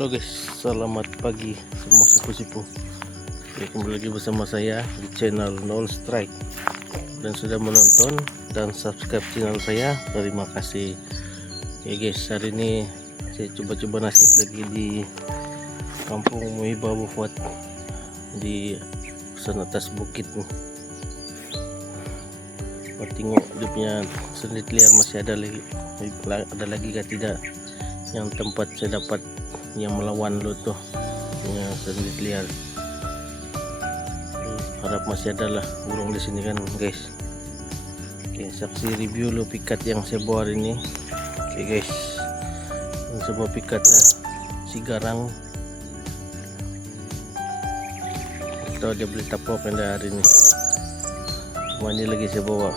Halo guys, selamat pagi semua sipu-sipu. Kembali lagi bersama saya di channel Nol Strike. Dan sudah menonton dan subscribe channel saya, terima kasih. Oke guys, hari ini saya coba-coba nasib lagi di kampung Muhiba Bufuat di sana atas bukit. Tengok dia punya sendit liar masih ada lagi kah tidak, yang tempat saya dapat yang melawan lo tuh punya sendit liar. Harap masih ada lah burung di sini kan guys. Oke, saksi review lo pikat yang saya bawa hari ini. Oke guys, yang saya bawa pikatnya si garang. Tahu dia beli tapau pada hari ini. Cuma ini lagi saya bawa.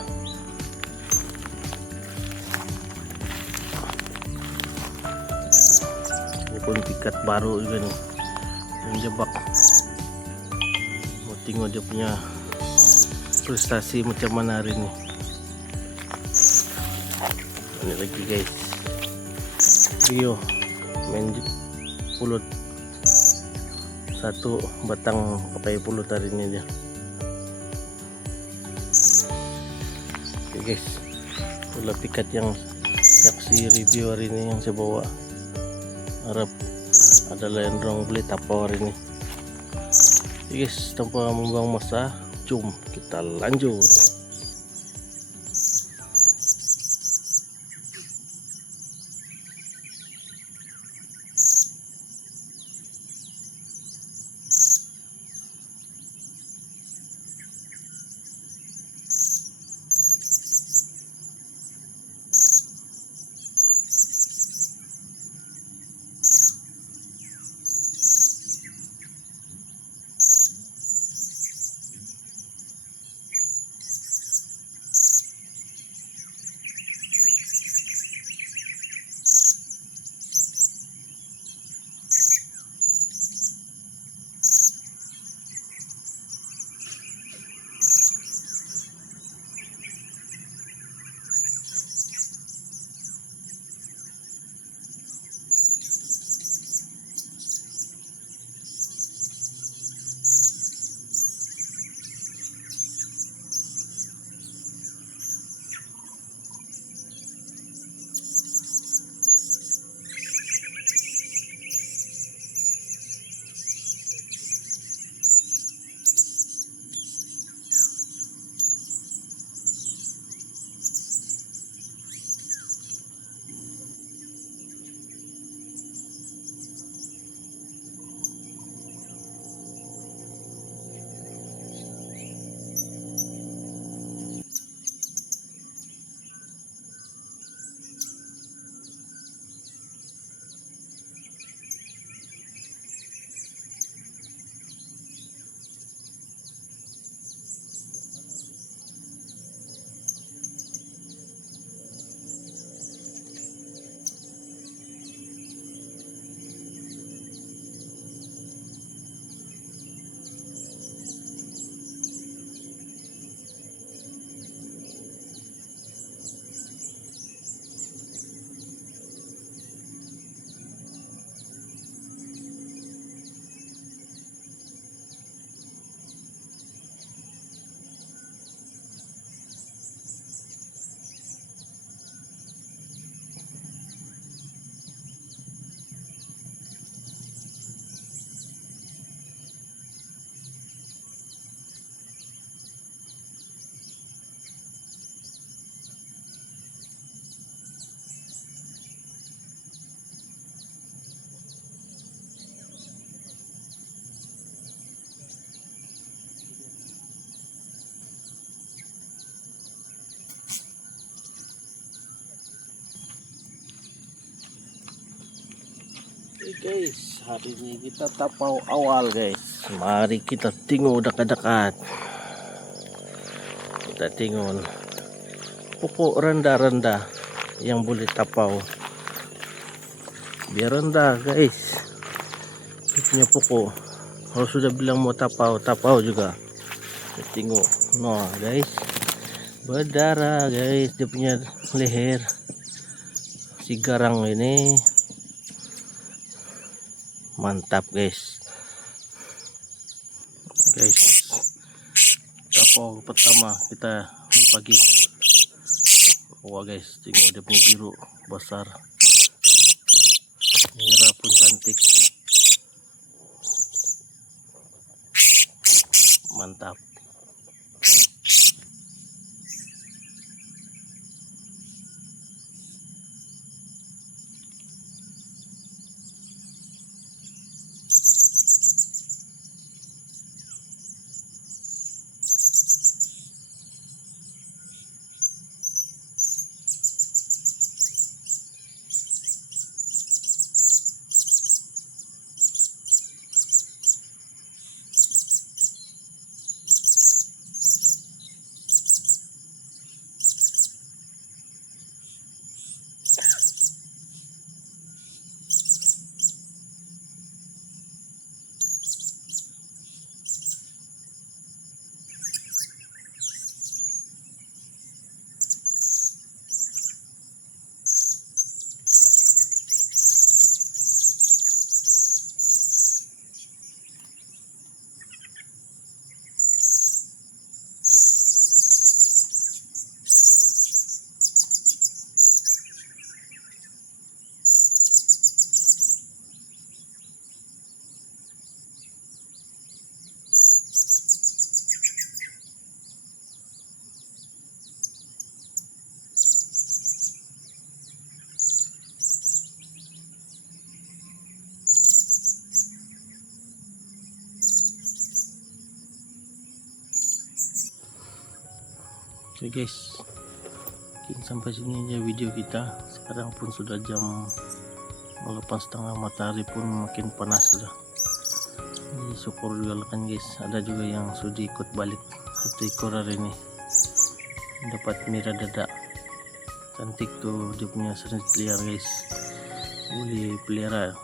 Pun pikat baru juga nih, menjebak. Mau tengok dia punya prestasi macam mana hari ini. Ini lagi guys, Rio main pulut satu batang pakai pulut hari ini dia. Oke guys, itulah pikat yang saksi review hari ini yang saya bawa. Harap ada lenrong beli tapau hari ini. Oke guys, tanpa membuang masa, jom kita lanjut. Guys, hari ini kita tapau awal guys. Mari kita tengok dekat-dekat. Kita tengok pokok rendah-rendah yang boleh tapau. Biar rendah guys, dia punya pokok. Kalau sudah bilang mau tapau, tapau juga. Kita tengok, nah guys, berdarah guys dia punya leher si garang ini. Mantap guys. Tapau pertama kita pagi. Wah guys, tengok dia punya biru besar. Merah pun cantik. Mantap. Oke guys, mungkin sampai sini aja video kita. Sekarang pun sudah jam 8.30, matahari pun makin panas sudah. Jadi syukur juga kan guys, ada juga yang sudah ikut balik. Satu ekor hari ini dapat merah dada, cantik tuh dia punya sejenis liar guys. Boleh pelihara,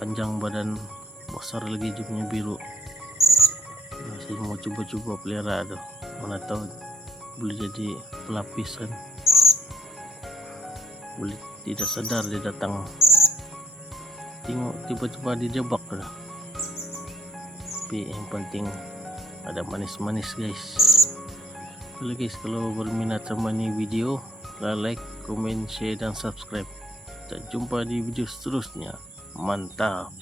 panjang badan, besar lagi dia punya biru. Masih mau coba-coba pelihara tuh, mana tahu boleh jadi pelapis kan. Boleh tidak sadar dia datang, tengok tiba-tiba dijebak lah. Tapi yang penting ada manis-manis guys. Oke guys, kalau berminat sama ini video, like, comment, share dan subscribe. Kita jumpa di video seterusnya. Mantap.